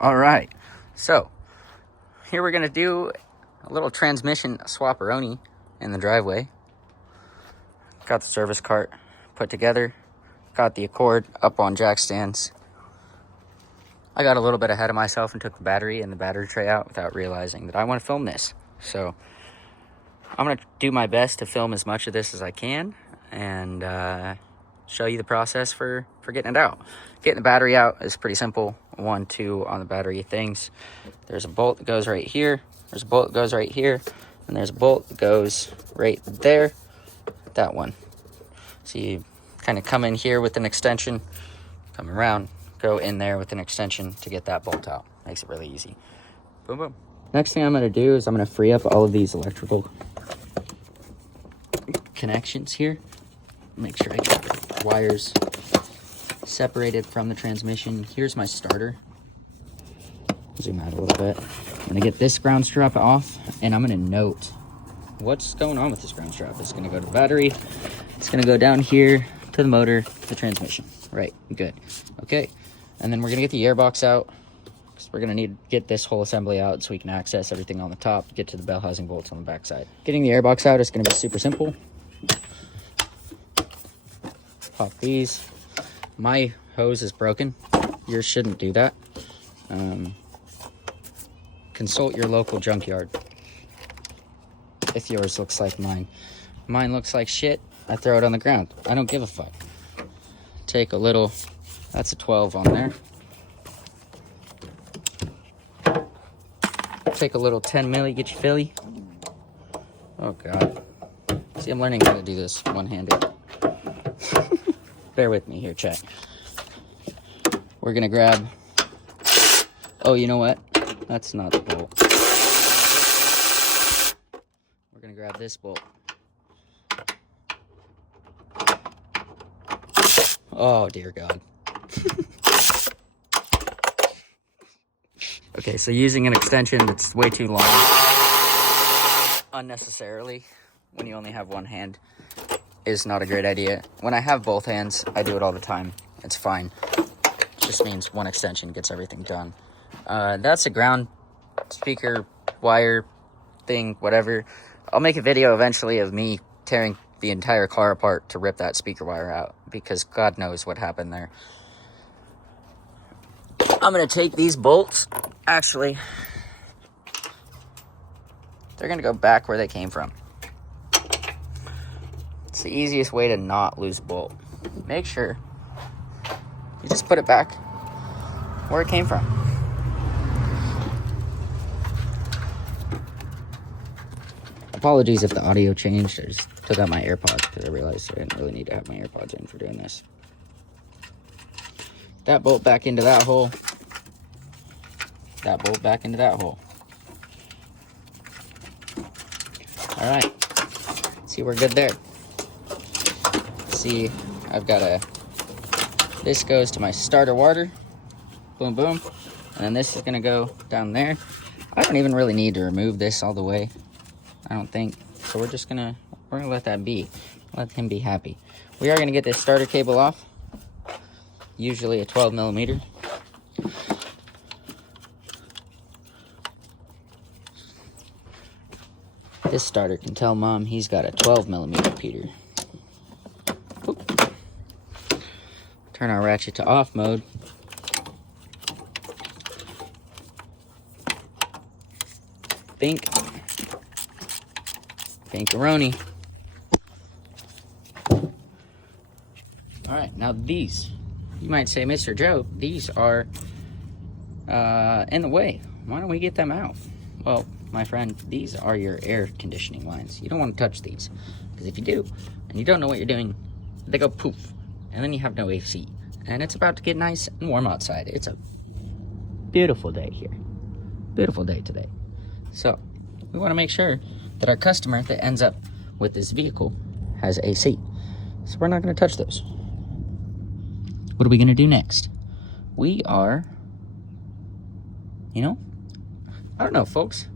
All right, so here we're gonna do a little transmission swap-a-roni in the driveway. Got the service cart put together, got the Accord up on jack stands. I got a little bit ahead of myself and took the battery and the battery tray out without realizing that I want to film this. So I'm gonna do my best to film as much of this as I can and show you the process for getting it out. Getting the battery out is pretty simple. 1, 2 on the battery things. There's a bolt that goes right here. There's a bolt that goes right here. And there's a bolt that goes right there. That one. So you kind of come in here with an extension, come around, go in there with an extension to get that bolt out. Makes it really easy. Boom, boom. Next thing I'm going to do is I'm going to free up all of these electrical connections here. Make sure I get the wires separated from the transmission. Here's my starter. Zoom out a little bit. I'm going to get this ground strap off, and I'm going to note what's going on with this ground strap. It's going to go to the battery. It's going to go down here to the motor, to the transmission. Right, good. Okay, and then we're going to get the airbox out, because we're going to need to get this whole assembly out so we can access everything on the top, get to the bell housing bolts on the backside. Getting the airbox out is going to be super simple. Pop these. My hose is broken. Yours shouldn't do that. Consult your local junkyard if yours looks like mine. Mine looks like shit. I throw it on the ground. I don't give a fuck. Take a little, that's a 12 on there. Take a little 10 milli, get your Philly. Oh God. See, I'm learning how to do this one-handed. Bear with me here, chat. We're gonna grab, oh, you know what? That's not the bolt. We're gonna grab this bolt. Oh, dear God. Okay, so using an extension that's way too long, unnecessarily, when you only have one hand, is not a great idea. When I have both hands, I do it all the time. It's fine. It just means one extension gets everything done. That's a ground speaker wire thing, whatever. I'll make a video eventually of me tearing the entire car apart to rip that speaker wire out, because God knows what happened there. I'm going to take these bolts. Actually, they're going to go back where they came from. It's the easiest way to not lose a bolt. Make sure you just put it back where it came from. Apologies if the audio changed. I just took out my AirPods because I realized I didn't really need to have my AirPods in for doing this. That bolt back into that hole. That bolt back into that hole. All right. See, we're good there. See, I've got this goes to my starter water. Boom, boom. And then this is going to go down there. I don't even really need to remove this all the way, I don't think. So we're gonna let that be. Let him be happy. We are gonna get this starter cable off. Usually a 12 millimeter. This starter can tell Mom he's got a 12 millimeter Peter. Oop. Turn our ratchet to off mode. Bink. Bankaroni. Alright, now these. You might say, Mr. Joe, these are in the way. Why don't we get them out? Well, my friend, these are your air conditioning lines. You don't want to touch these. Because if you do, and you don't know what you're doing, they go poof. And then you have no AC. And it's about to get nice and warm outside. It's a beautiful day here. Beautiful day today. So, we want to make sure that our customer that ends up with this vehicle has AC. So we're not going to touch those. What are we going to do next? We are, I don't know, folks.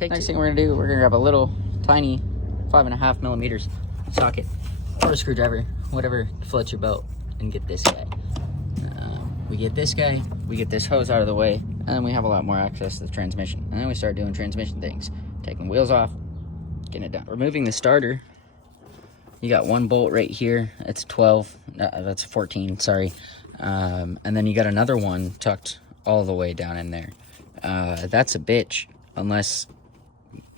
Next thing we're going to do, we're going to grab a little tiny 5.5 millimeters socket or a screwdriver, whatever floats your boat, and get this guy. We get this guy, we get this hose out of the way, and then we have a lot more access to the transmission. And then we start doing transmission things, taking wheels off, getting it done. Removing the starter, you got one bolt right here. It's 12. That's 14. Sorry. And then you got another one tucked all the way down in there. That's a bitch, unless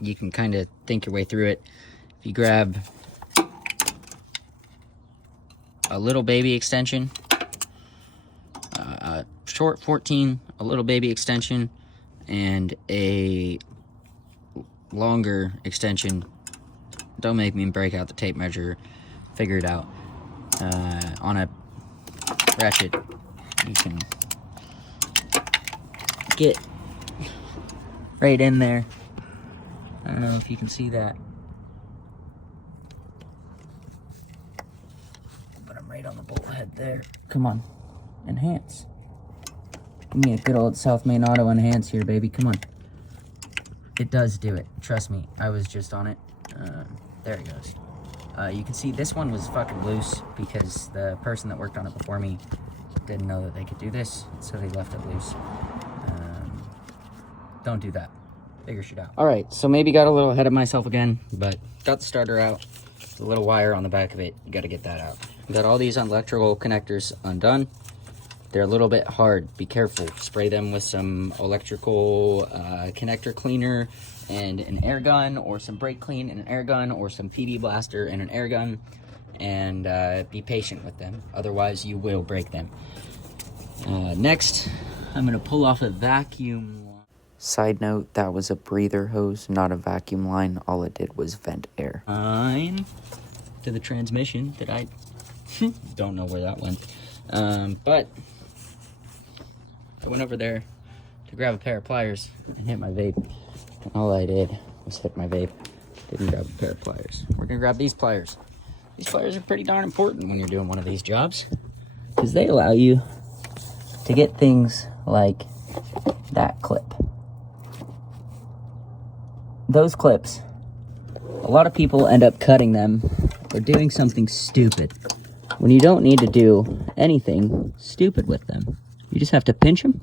you can kind of think your way through it. If you grab a little baby extension, a short 14, a little baby extension, and a longer extension. Don't make me break out the tape measure. Figure it out. On a ratchet, you can get right in there. I don't know if you can see that, but I'm right on the bolt head there. Come on, enhance. Give me a good old South Main Auto enhance here, baby. Come on. It does do it. Trust me. I was just on it. There it goes. You can see this one was fucking loose because the person that worked on it before me didn't know that they could do this, so they left it loose. Don't do that. Figure shit out. All right, so maybe got a little ahead of myself again, but got the starter out. The little wire on the back of it, you got to get that out. Got all these electrical connectors undone. They're a little bit hard. Be careful. Spray them with some electrical connector cleaner and an air gun, or some brake clean and an air gun, or some PB blaster and an air gun, and be patient with them. Otherwise, you will break them. Next, I'm going to pull off a vacuum. Side note, that was a breather hose, not a vacuum line. All it did was vent air. To the transmission that I don't know where that went. But I went over there to grab a pair of pliers and hit my vape. And all I did was hit my vape. Didn't grab a pair of pliers. We're gonna grab these pliers. These pliers are pretty darn important when you're doing one of these jobs, because they allow you to get things like that clip. Those clips, a lot of people end up cutting them or doing something stupid when you don't need to do anything stupid with them. You just have to pinch them,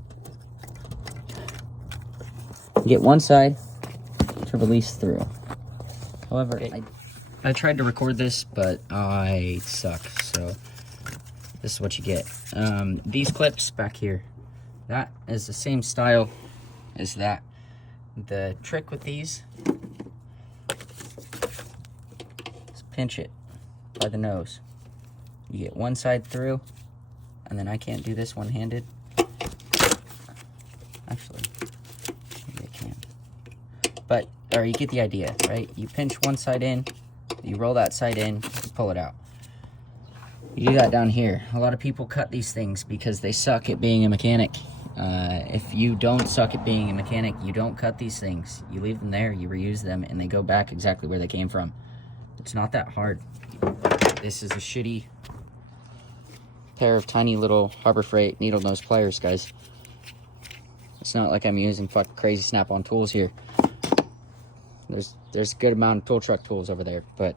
get one side to release through. However, I tried to record this, but I suck, so this is what you get. These clips back here, that is the same style as that. The trick with these is pinch it by the nose. You get one side through, and then I can't do this one-handed. Actually, maybe I can. But, or you get the idea, right? You pinch one side in, you roll that side in, you pull it out. You do that down here. A lot of people cut these things because they suck at being a mechanic. If you don't suck at being a mechanic, you don't cut these things. You leave them there, you reuse them, and they go back exactly where they came from. It's not that hard. This is a shitty pair of tiny little Harbor Freight needle nose pliers, guys. It's not like I'm using fucking crazy Snap-on tools here. There's a good amount of tool truck tools over there, but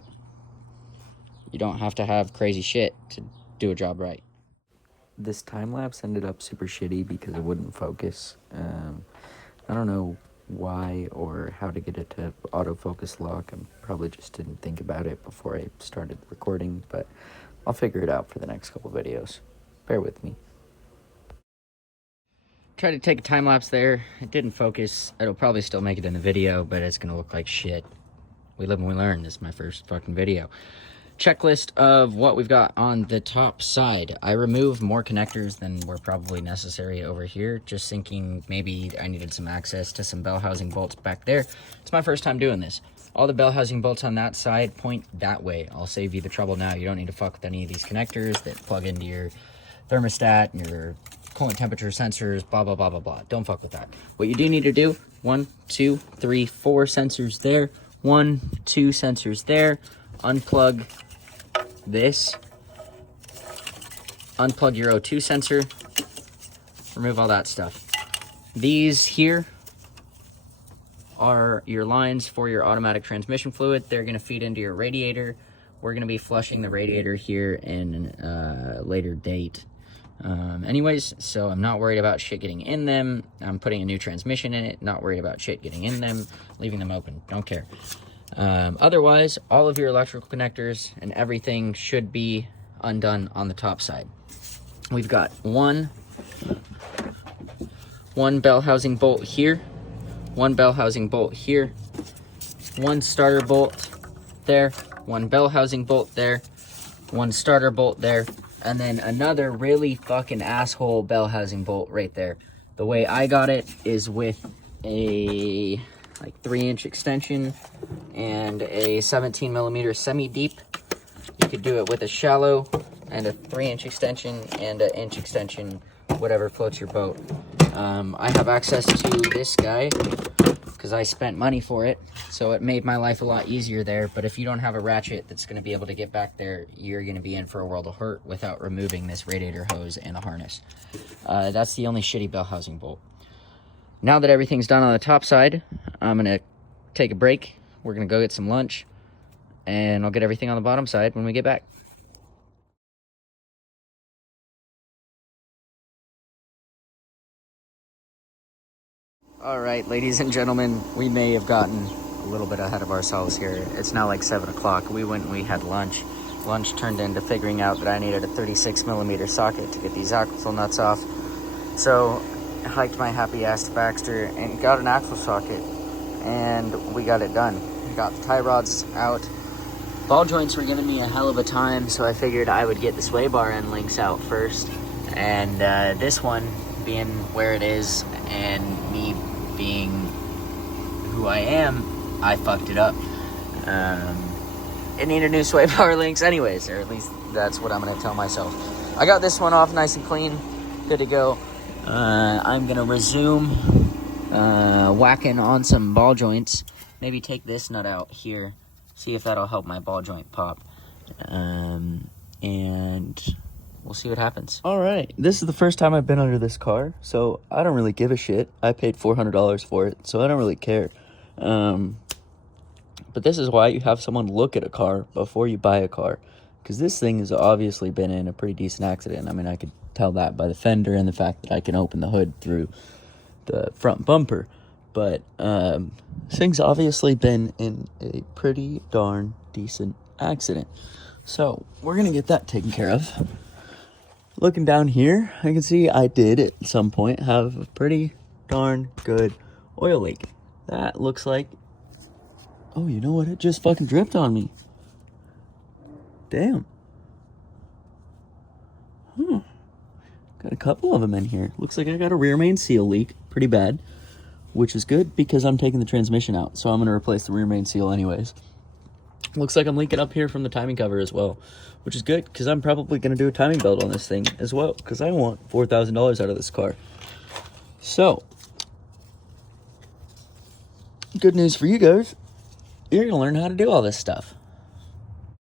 you don't have to have crazy shit to do a job right. This time-lapse ended up super shitty because it wouldn't focus. I don't know why or how to get it to autofocus lock. I probably just didn't think about it before I started recording, but I'll figure it out for the next couple videos. Bear with me. Tried to take a time-lapse there. It didn't focus. It'll probably still make it in the video, but it's gonna look like shit. We live and we learn. This is my first fucking video. Checklist of what we've got on the top side. I removed more connectors than were probably necessary over here, just thinking maybe I needed some access to some bell housing bolts back there. It's my first time doing this. All the bell housing bolts on that side point that way. I'll save you the trouble now. You don't need to fuck with any of these connectors that plug into your thermostat and your coolant temperature sensors, blah, blah, blah, blah, blah. Don't fuck with that. What you do need to do, 1, 2, 3, 4 sensors there, 1, 2 sensors there. Unplug this, unplug your O2 sensor, remove all that stuff. These here are your lines for your automatic transmission fluid. They're going to feed into your radiator. We're going to be flushing the radiator here in a later date. anyways, so I'm not worried about shit getting in them. I'm putting a new transmission in it, not worried about shit getting in them, leaving them open, don't care. Otherwise, all of your electrical connectors and everything should be undone on the top side. We've got one bell housing bolt here, one bell housing bolt here, one starter bolt there, one bell housing bolt there, one starter bolt there, and then another really fucking asshole bell housing bolt right there. The way I got it is with a like 3-inch extension and a 17 millimeter semi-deep. You could do it with a shallow and a 3-inch extension and an inch extension, whatever floats your boat. I have access to this guy because I spent money for it, so it made my life a lot easier there. But if you don't have a ratchet that's going to be able to get back there, you're going to be in for a world of hurt without removing this radiator hose and the harness. That's the only shitty bell housing bolt. Now that everything's done on the top side, I'm going to take a break. We're going to go get some lunch, and I'll get everything on the bottom side when we get back. All right, ladies and gentlemen, we may have gotten a little bit ahead of ourselves here. It's now like 7 o'clock. We went and we had lunch. Lunch turned into figuring out that I needed a 36 millimeter socket to get these axle nuts off. So I hiked my happy ass to Baxter and got an axle socket, and we got it done. Got the tie rods out. Ball joints were giving me a hell of a time, so I figured I would get the sway bar end links out first. And this one, being where it is, and me being who I am, I fucked it up. It needed new sway bar links anyways, or at least that's what I'm going to tell myself. I got this one off nice and clean, good to go. I'm going to resume whacking on some ball joints. Maybe take this nut out here, see if that'll help my ball joint pop. And we'll see what happens. All right, this is the first time I've been under this car, so I don't really give a shit. I paid $400 for it, so I don't really care. But this is why you have someone look at a car before you buy a car, because this thing has obviously been in a pretty decent accident. I mean, I could tell that by the fender and the fact that I can open the hood through the front bumper. But this thing's obviously been in a pretty darn decent accident. So we're going to get that taken care of. Looking down here, I can see I did at some point have a pretty darn good oil leak. That looks like... Oh, you know what? It just fucking dripped on me. Damn. Got a couple of them in here. Looks like I got a rear main seal leak. Pretty bad. Which is good because I'm taking the transmission out. So I'm going to replace the rear main seal anyways. Looks like I'm leaking up here from the timing cover as well. Which is good because I'm probably going to do a timing belt on this thing as well. Because I want $4,000 out of this car. So. Good news for you guys. You're going to learn how to do all this stuff.